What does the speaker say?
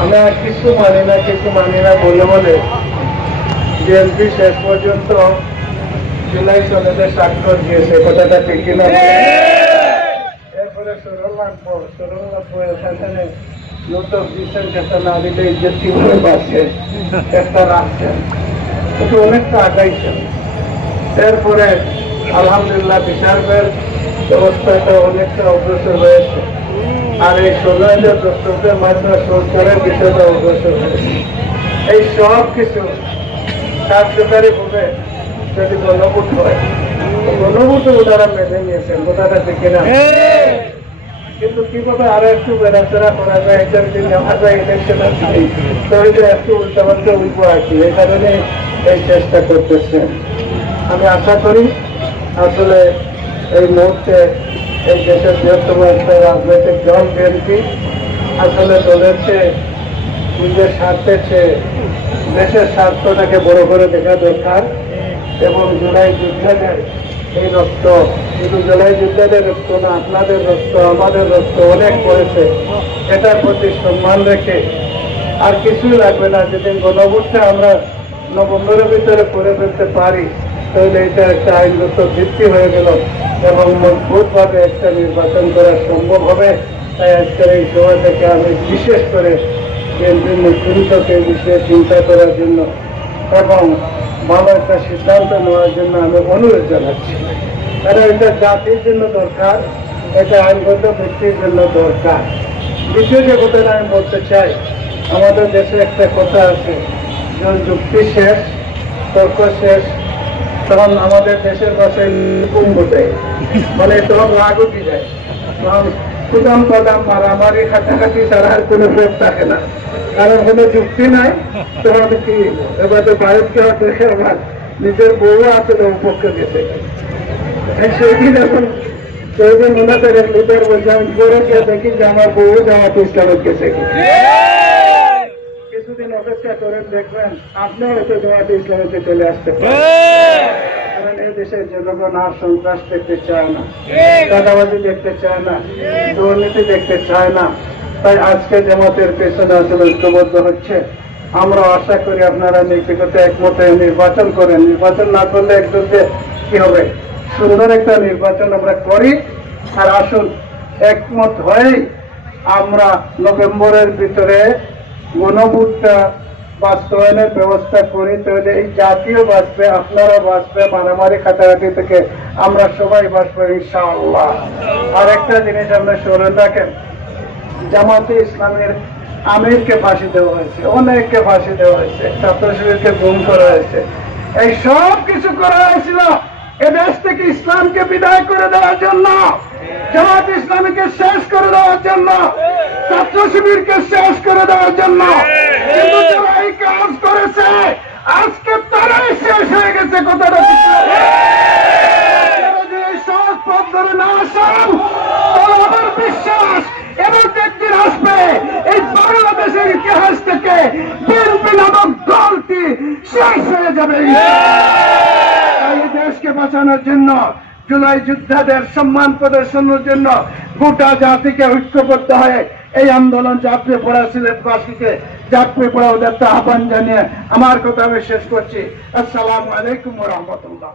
আমরা কিছু মানি না বলে বলে বিএনপি শেষ পর্যন্ত জুলাই সনদে স্বাক্ষর দিয়েছে, কথাটা ঠিক কিনা? এরপরে সরল লাগবো এখানে নতুন দিচ্ছেন, একটা না দিলে ইজ্জত কিভাবে পাচ্ছে, একটা রাখছেন, কিন্তু অনেকটা আগাইছেন। এরপরে আলহামদুলিল্লাহ বিচারের ব্যবস্থাটা অনেকটা অগ্রসর হয়েছে, আর এই 16,000 দর্শকদের মাধ্যমে সরকারের বিষয়টা অগ্রসর হয়েছে। এই সব কিছু কার্যকারী ভাবে যদি গণভোট হয়, গণভোটের উদাহরণ মেনে নিয়েছেন, কথাটা ঠিক না? কিন্তু কিভাবে আরো একটু বেড়াচড়া করা যায়, এটা যদি নেওয়া যায় ইলেকশন তাহলে একটু উল্টাপাল্টা উঠব আর কি, এই কারণে এই চেষ্টা করতেছেন। আমি আশা করি আসলে এই মুহূর্তে এই দেশের বৃহত্তম একটা রাজনৈতিক দল বিএনপি আসলে দলের চেয়ে নিজের স্বার্থের চেয়ে দেশের স্বার্থটাকে বড় করে দেখা দরকার। এবং জুলাই যোদ্ধাদের এই রক্ত শুধু জুলাই যোদ্ধাদের রক্ত না, আপনাদের রক্ত, আমাদের রক্ত অনেক পড়েছে, এটার প্রতি সম্মান রেখে আর কিছুই লাগবে না। যেদিন গণভোটটা আমরা নভেম্বরের ভিতরে করে ফেলতে পারি, তাহলে এটা একটা আইনগত ভিত্তি হয়ে গেল এবং মজবুতভাবে একটা নির্বাচন করা সম্ভব হবে। তাই আজকের এই সভা থেকে আমি বিশেষ করে কেন্দ্রীয় নেতৃত্বকে বিষয়ে চিন্তা করার জন্য এবং ভালো একটা সিদ্ধান্ত নেওয়ার জন্য আমি অনুরোধ জানাচ্ছি। কারণ এটা জাতির জন্য দরকার, এটা আইনগত ভিত্তির জন্য দরকার। দ্বিতীয় যে কথাটা আমি বলতে চাই, আমাদের দেশে একটা কথা আছে, যখন যুক্তি শেষ, তর্ক শেষ, তখন আমাদের দেশের ভাষায় কুম্ভতে, মানে তখন রাগ উঠে যায়, তখন কুদাম বাদাম মারামারি হাঁটাহাঁটি ছাড়া আর কোনো ভোট থাকে না, কারণ কোনো যুক্তি নাই। তখন কি এবার তো ভারতকে দেখে আমার নিজের বউ আসলে পক্ষে গেছে, সেদিন এখন সেদিন ওনাদের লিডার বলছে, আমি করে গিয়ে দেখি যে আমার বউ জামাত ইসলামের গেছে। কিছুদিন অপেক্ষা করে দেখবেন আপনিও হয়তো জামাত ইসলামকে চলে আসতে পারেন, কারণ এই দেশের জনগণ আর সন্ত্রাস দেখতে চায় না, চাঁদাবাজি দেখতে চায় না, দুর্নীতি দেখতে চায় না। তাই আজকে জামাতের পেছনে আসলে ঐক্যবদ্ধ হচ্ছে। আমরা আশা করি আপনারা নীতিগত একমতে নির্বাচন করেন। নির্বাচন না করলে একজনকে কি হবে, সুন্দর একটা নির্বাচন আমরা করি। আর আসুন একমত হয়ে আমরা নভেম্বরের ভিতরে গণভোটটা বাস্তবায়নের ব্যবস্থা করি, তাহলে এই জাতীয় বাঁচবে, আপনারা বাঁচবে, মারামারি খাটাখাটি থেকে আমরা সবাই বাঁচবো ইনশাআল্লাহ। আর একটা জিনিস আমরা স্মরণ রাখেন, জামাতে ইসলামের আমিরকে ফাঁসি দেওয়া হয়েছে, অনেককে ফাঁসি দেওয়া হয়েছে, ছাত্র শিবিরকে গুম করা হয়েছে, এই সব কিছু করা হয়েছিল এদেশ থেকে ইসলামকে বিদায় করে দেওয়ার জন্য, জামাত ইসলামীকে শেষ করে দেওয়ার জন্য, ছাত্র শিবিরকে শেষ করে দেওয়ার জন্য। কিন্তু যারা এই কাজ করেছে আজকে তারাই শেষ হয়ে গেছে, কথাটা সহজ পথ ধরে না আসান, আমার বিশ্বাস এবং একদিন আসবে এই বাংলাদেশের ইতিহাস থেকে বিএনপি নামক দলটি শেষ হয়ে যাবে। এই দেশকে বাঁচানোর জন্য, জুলাই যোদ্ধাদের সম্মান প্রদর্শনের জন্য গোটা জাতিকে ঐক্যবদ্ধ হয়ে এই আন্দোলন ঝাঁপিয়ে পড়া, সিলেটবাসীকে ঝাঁপিয়ে পড়া ওদের আহ্বান জানিয়ে আমার কথা আমি শেষ করছি। আসসালামু আলাইকুম ওয়া রাহমাতুল্লাহ।